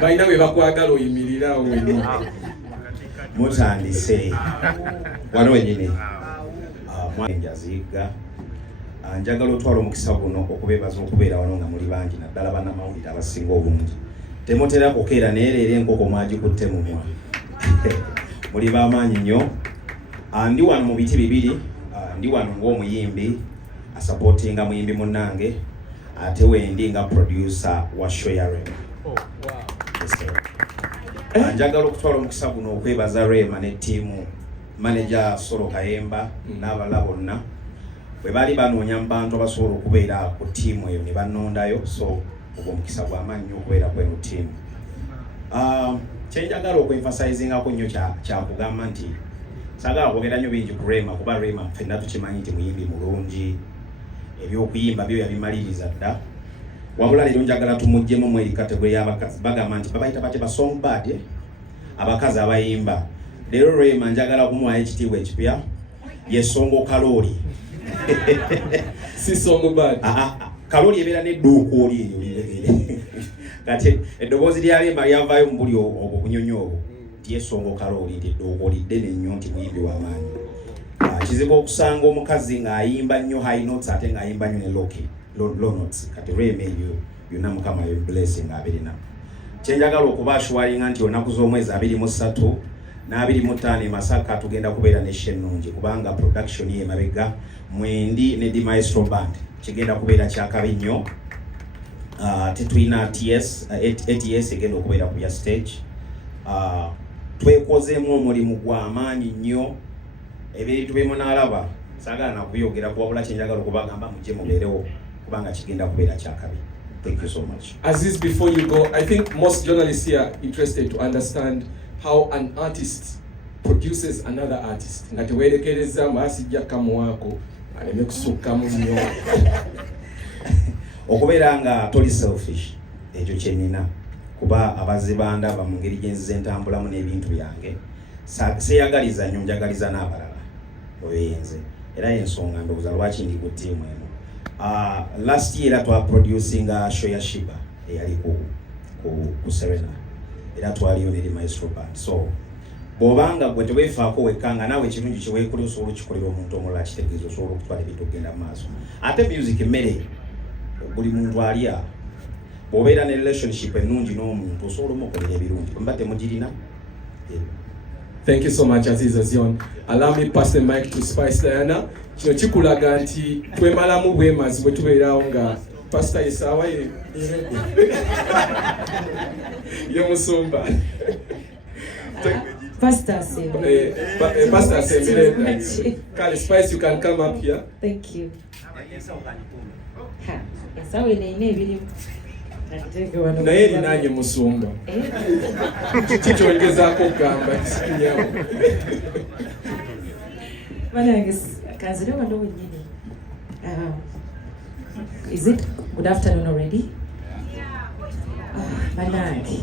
balina bwe bakwagala oyimirirawo mutandise wano wenyini mwange Aziga njagala otwala omukisa guno okubeebaza okubeera wano nga muli bangi naddala bannamawulire abasinga obungi temutera kukeera naye leero enkoko mwagikutte mumwa muli bamaanyi nnyo. Ndi wano mu biti bibiri, ndi wano ng'omuyimbi asupportinga muyimbi munnange ate wendi nga producer wa show ya Rema. Njagala okutwala omukisa guno okwebaza Rema ne ttiimu manager Solo Kayemba n'abalala bonna bwe bali banoonya mu bantu abasobola okubeera ku ttiimu eyo ne bannondayo, so ogwo omukisa gw'amaanyi nnyo okubeera kweno ttiimu. Kyenjagala okwenfasizingako nnyo kyakugamba nti saagala kwogera nnyo bingi ku Rema kuba Rema ffenna tukimanyi nti muyimbi mulungi, ebyokuyimba byo yabimaliriza dda, wabula leero njagala tumuggyemu mu eri kategori y'abakazi. Bagamba nti babayita bate ba songbird, abakazi abayimba. Leero Rema njagala kumuwayo ekitiibwa ekipya, ye Songo Kalooli. si songbird. Kalooli ebeera n'edduuka oli eryo liregere. Kati eddoboozi lya Rema lyavaayo mu buli obwo bunyonyi obwo nti ye Songo Kalooli nti edduuka oli ddene nnyo nti muyimbi w'amaanyi. Kizibu okusanga omukazi ng'ayimba nnyo high notes ate ng'ayimba nnyo ne low notes. Kati Rema ebyo byonna Mukama yo blessing abirina. Kyenjagala okubaashwalinga nti onaku z'omwezi 23 n'25 Masaka tugenda kubeera ne show ennungi kubanga production ye mabega mwendi ne di Maestro Band kigenda kubeera kyakabi nnyo. Tetulina ATS egenda okubeera ku ya stage. Twekozeemu omulimu gw'amaanyi nnyo, ebintu bye munaalaba saagala nakubiyogera kuwabula kyenjagala okubagamba mujje mubeerewo kubanga kigenda kubeera kyakabi. Thank you so much. Aziz, before you go, I think most journalists here are interested to understand how an artist produces another artist. Nga tewerekereza mwasijja kamuwako aleme kusukkamu nnyo. Okubeera nga toli selfish ekyo kyenina kuba abazibanda ba mu ngeri gyenzize entambulamu n'ebintu byange seyagaliza nnyo, njagaliza n'abalala oyenze era ensonga ndowooza lwaki ndi ku ttiimu eno. Last year twaproducinga show ya Shiba eyali ku Serena era twaliyo ne Maestro Band. So bw'obanga gwe teweefaako wekka nga naawe ekirungi kyeweekolera osobola okukikolera omuntu omulala kitegeeza osobola okutwala ebintu okugenda mu maaso. Ate music mmere buli muntu alya, bw'obeera ne relationship ennungi n'omuntu osobola omukolera ebirungi mba temugirina. Thank you so much, Aziz Azion. Allow me pass the mic to Spice Diana. Kino kikulaga nti twemalamu bwemazi bwe tubeerawo nga Pastor Isaawa ye musumba. Pastor Semire. Kale Spice, you can come up here. Thank you. Isaawa ine ebiri naye erinanye musumba kikyongezaako okugamba kisinyawo manange kanzire wano wenyini. Is it good afternoon already? Manange